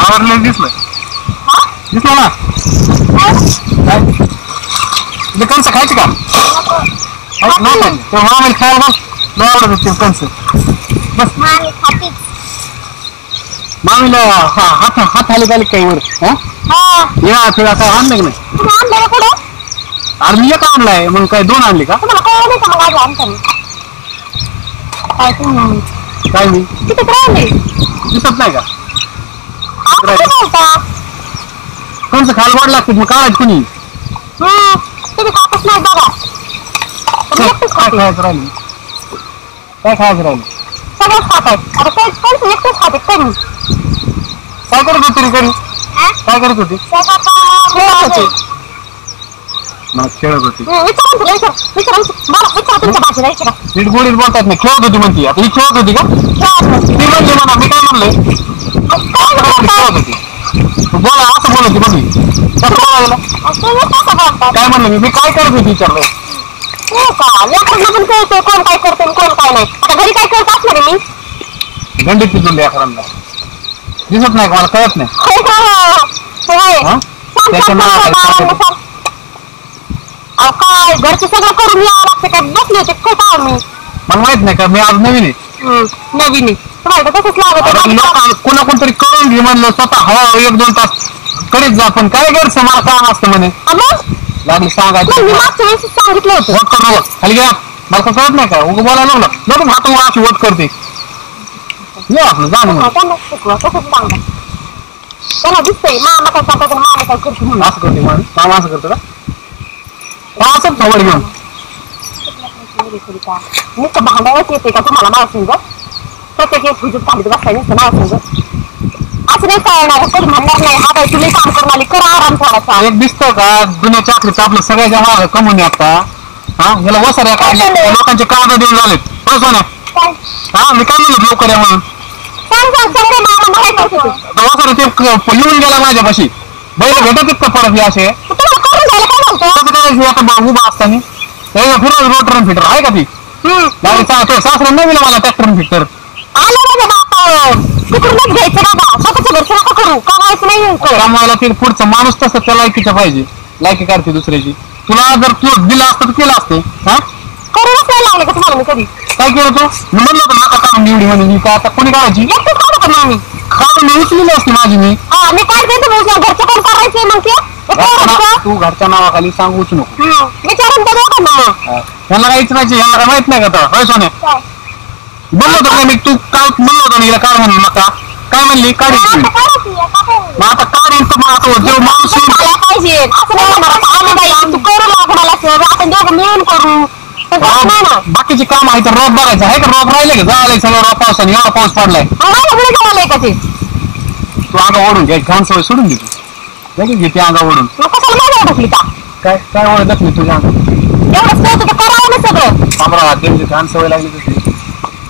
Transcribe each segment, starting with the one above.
आवरलं दिसलं दिसलं ना काय ते कंस खायचे का मामेल खायला बघ आवडत होते कंस बस मामीला हात आले पाहिजे काही वर या तुला काय आणलं की नाही अरे मी एक आणलाय मग काय दोन आणले का काय मी दिसत नाही का कंस खायला वाढ लागते मग काढायचं कुणी काय खायचं राहिलं काय खायचं राहिलं काय करत होती रे करी काय करत होती मला खेळत होती नीट गोडीत बोलतात नाही खेळत होती म्हणती आता ही खेळत होती का ती म्हणली म्हणा मी काय म्हणलंय खेळत होती बोला असं बोलत होती बघ मी कसं बोलायला काय म्हणलं मी काय करत होती विचारलं कोण काय करतो कोण काय नाही आता घरी काय करत असणार मी गंडीत पिचून द्या एखाद्या दिसत नाही मला कळत नाही काय घरचे सगळं करून यावं लागतं काय बसले होते काय मी मला माहित नाही का मी आज नवीन आहे नवीन आहे तुम्हाला तसंच लागत कोणा कोणतरी करून घे म्हणलं स्वतः हवा 1-2 तास करीत जा पण काय गरज मला काम असतं म्हणे लागली सांगायचं सांगितलं होतं वोट करू खाली घ्या मला का कळत नाही का उगं बोलायला लागलं नको हात अशी वोट करते ये आपलं जा म्हणून त्यांना दिसतंय मामा काय करतो मामा काय करतो म्हणून असं करते म्हणून काम असं करतं का असं खबर घेऊन नुसतं भांडायलाच येते का तुम्हाला मला समजा प्रत्येक एक हुजूर चालत बसलाय नुसतं मला समजा असं नाही कळणार कधी म्हणणार नाही हा काय तुम्ही काम करून आली करा आराम थोडासा एक दिसतं का जुन्या चाकरीचं आपलं सगळ्याच्या मागं कमवून आता हा याला वसाऱ्या काढल्या लोकांचे कागद देऊन झालेत पैसा ना हा मी काय म्हणलं लवकर या म्हणून वसारा ते येऊन गेला माझ्यापाशी बैल भेटत का परत हे असे कसं करायचं आता उभा असताना फिरत रोटर फिटर आहे का ती तो सासरा नवीन मला ट्रॅक्टर फिटर कमायला ते पुढचा माणूस तसं त्या लायकीचा पाहिजे लायकी काढते दुसऱ्याची तुला जर तू दिलं असतं तर केलं असते हा करूनच नाही लागले का तुम्हाला मी कधी काय केलं तू मी म्हणलं होतं नका काढून निवडी म्हणून का आता कोणी काढायची काढून मी उचलेली असते माझी मी काढते घरचं कोण करायचंय मग तू घरच्या नावाखाली सांगूच नको विचारून तर यांना काहीच नाही यांना काय माहित नाही का होय सोन्या बोललो होतो का मी तू काय म्हणलं होतं हिला काढ म्हणून नका काय म्हणली काढी मग आता काढीन तर मग आता जेव्हा माणूस पाहिजे असं नाही तू करू लागणार आपण दोघं मिळून करू बाकीचे काम आहे तर रोप बघायचं आहे का रोप राहिले का झालंय सगळं रोप पावसाने एवढा पाऊस पडलाय का ते तू अंगा ओढून घ्या घाण सवय सोडून घे तू घेते अंगा ओढून काय काय ओढत नाही तुझ्या एवढंच करावं ना सगळं 15 हात देऊन घाण सवय लागली तुझी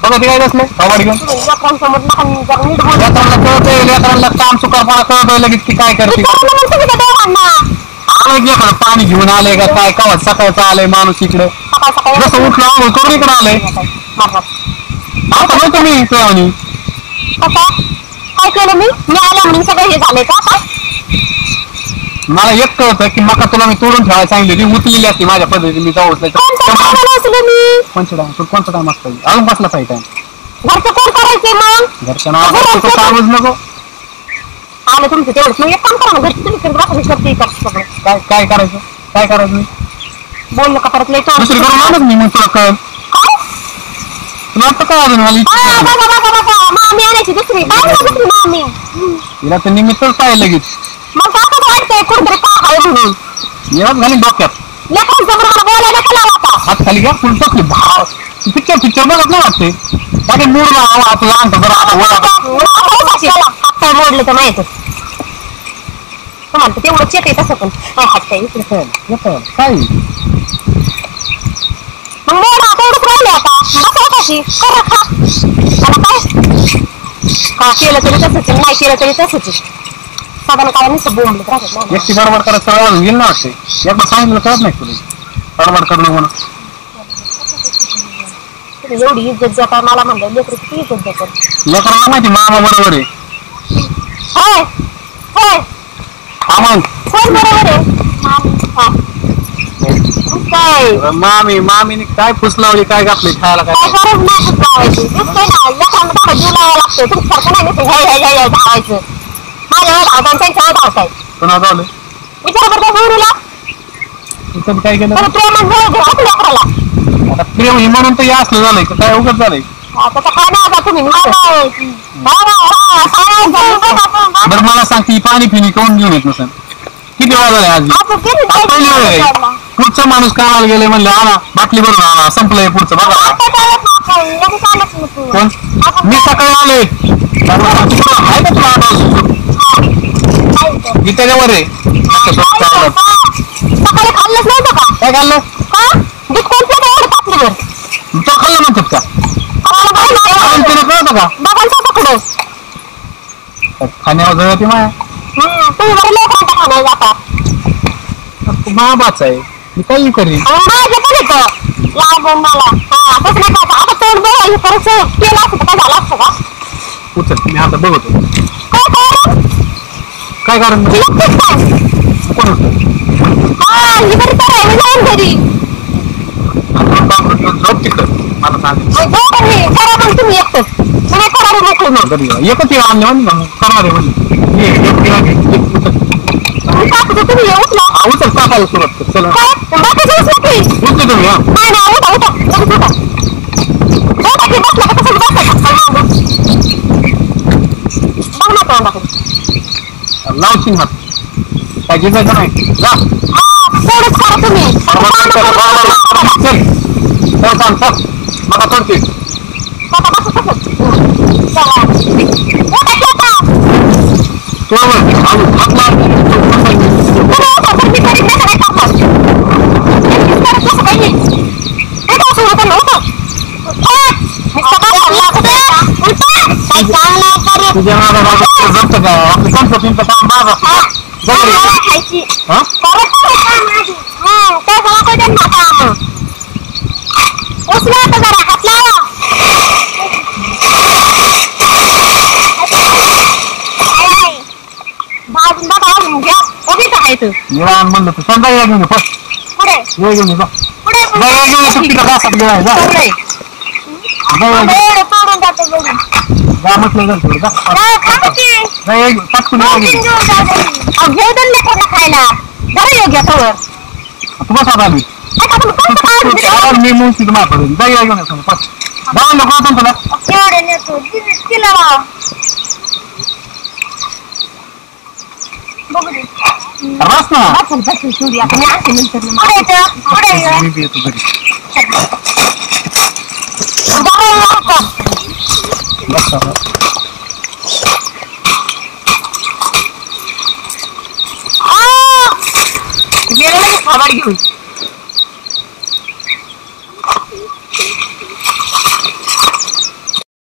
बघा ते काय बसले कबाड घेऊन कळतंय लेकरांना काम सुकारपणा कळतोय लगेच की काय करते आलंय की एखादं पाणी घेऊन आलंय का काय कवा सकाळचं आलंय माणूस इकडे जसं उठलं आंघोळ करून इकडे आलंय आता नव्हतं मी तेव्हा काय केलं मी आल्या म्हणून सगळं हे झालंय का मला एक कळतं की मका तुला मी तोडून ठेवायला सांगितली ती उचलेली असते माझ्या पद्धतीने मी जाऊ कोणता टाइम असतो अजून बसला पाहिजे घरचं कोण करायचंय मग घरच्या नाव सांगूच नको आलं तुमचं तेवढंच मग एक काम करा ना घरची तुम्ही करते काय काय करायचं काय करायचं बोललो का परत लय दुसरी करून आणत मी मग तुला कळ तुला आता काय अजून मामी आणायची दुसरी मामी तिला तर निमित्तच पाहिजे लगेच मग असं वाटतंय कुठेतरी का आहे म्हणून येऊन घाली डोक्यात लेकरांसमोर बोलायला का लावा हात खाली घ्या फुल टकली भाव पिक्चर बघत नाही वाटते बाकी मूड तुला आणतो बरं हात मोडले तर माहित तुम्हाला तेवढं चेत आहे तसं पण काय हात काय काय मग मोडा तेवढंच राहिले आता बसा कशी करा खा आता काय का केलं तरी तसंच नाही केलं तरी तसंच साधारण काय नुसतं बोंबलत राहतात एकटी बडबड करत सगळं गेल ना वाटते एकदा सांगितलं कळत नाही तुला बडबड करणं म्हणून लेकरी एवढी इज्जत देता मला म्हणलं लेकरी किती इज्जत देतात लेकरांना माहिती मामा बरोबर आहे. होय होय हा मग कोण बरोबर आहे हा. काय मामीने काय फुस लावली काय घातली खायला काय काय गरज नाही खूप लावायची दिसतंय ना लेकरांना तेवढं जीव लावायला लागतोय तुमच्यासारखं नाही नुसतं हे धावायचं माझ्या वेळ धावताय त्यांच्या धावताय कोणा धावलं विचार करता गौरीला तुझं काय केलं तर प्रेमात जवळ घ्या असं लेकराला आता प्रेम हे म्हणून तर हे असलं झालंय का काय उगत झालंय. आता काय नाही आता तुम्ही बरं मला सांग ती पाणी पिणी कोण घेऊन येत नसेल किती वेळा झाले आज पहिली वेळ आहे पुढचा माणूस कामाला गेले म्हणले आणा बाटली भरून आणा संपलंय पुढचं बघा कोण मी सकाळी आले आहे का तुला मी त्याच्यावर आहे सकाळी खाल्लंच नव्हतं का काय खाल्लं दूध कोणत्या बाटलीवर तो खाल्लं म्हणतात का तिने कळतं का बघायचं पकडं खाण्यावर जळती माया तुम्ही बरं लेकरांच्या खाण्यावर जाता महाबाच आहे मी काही करीन माझं पण येतं लागून मला हा तसं नाही का आता तोंड बरं परत केलं असतं काय झालं असतं का उचल मी आता बघतो काय कारण काय कारण म्हणजे कोण होतं हा ही बरी तर आहे जाऊन घरी झोप तिकडं मला सांग करा मग तुम्ही एकटंच तुम्ही करा रे मोकळी मग एकच येऊ आणले म्हणजे करणार आहे म्हणजे तुम्ही येऊच ना उचल टाकायला सुरुवात कर चला काय बाकीचं उचला की उचल तुम्ही हा नाही नाही उठा उठा लगेच उठा की बसला का तसंच बसायचं बघ ना तोंडाकडे लावशील हात काय जिजायचं नाही जा हा तेवढंच करा तुम्ही चल चल सांग चल मला सोडते आता बसू तसंच चला उठा की आता हात तुझ्या जमत का आपलं कोणतं पिंपं काम माझा निवान म्हणलं तू संध्या या घेऊन फर्स्ट वेळ घेऊन जा घेऊन सुट्टीला घासात गेलाय जा जा म्हटलं जा थोडं जा पटकून खायला बरं योग्य खबर तू बसा आली मी मुंशी तुम्हाला पडेल जा घेऊन येतो फर्स्ट जाऊन नको तुला बस ना मी बी येतो घरी बस गेलं खबर घेऊन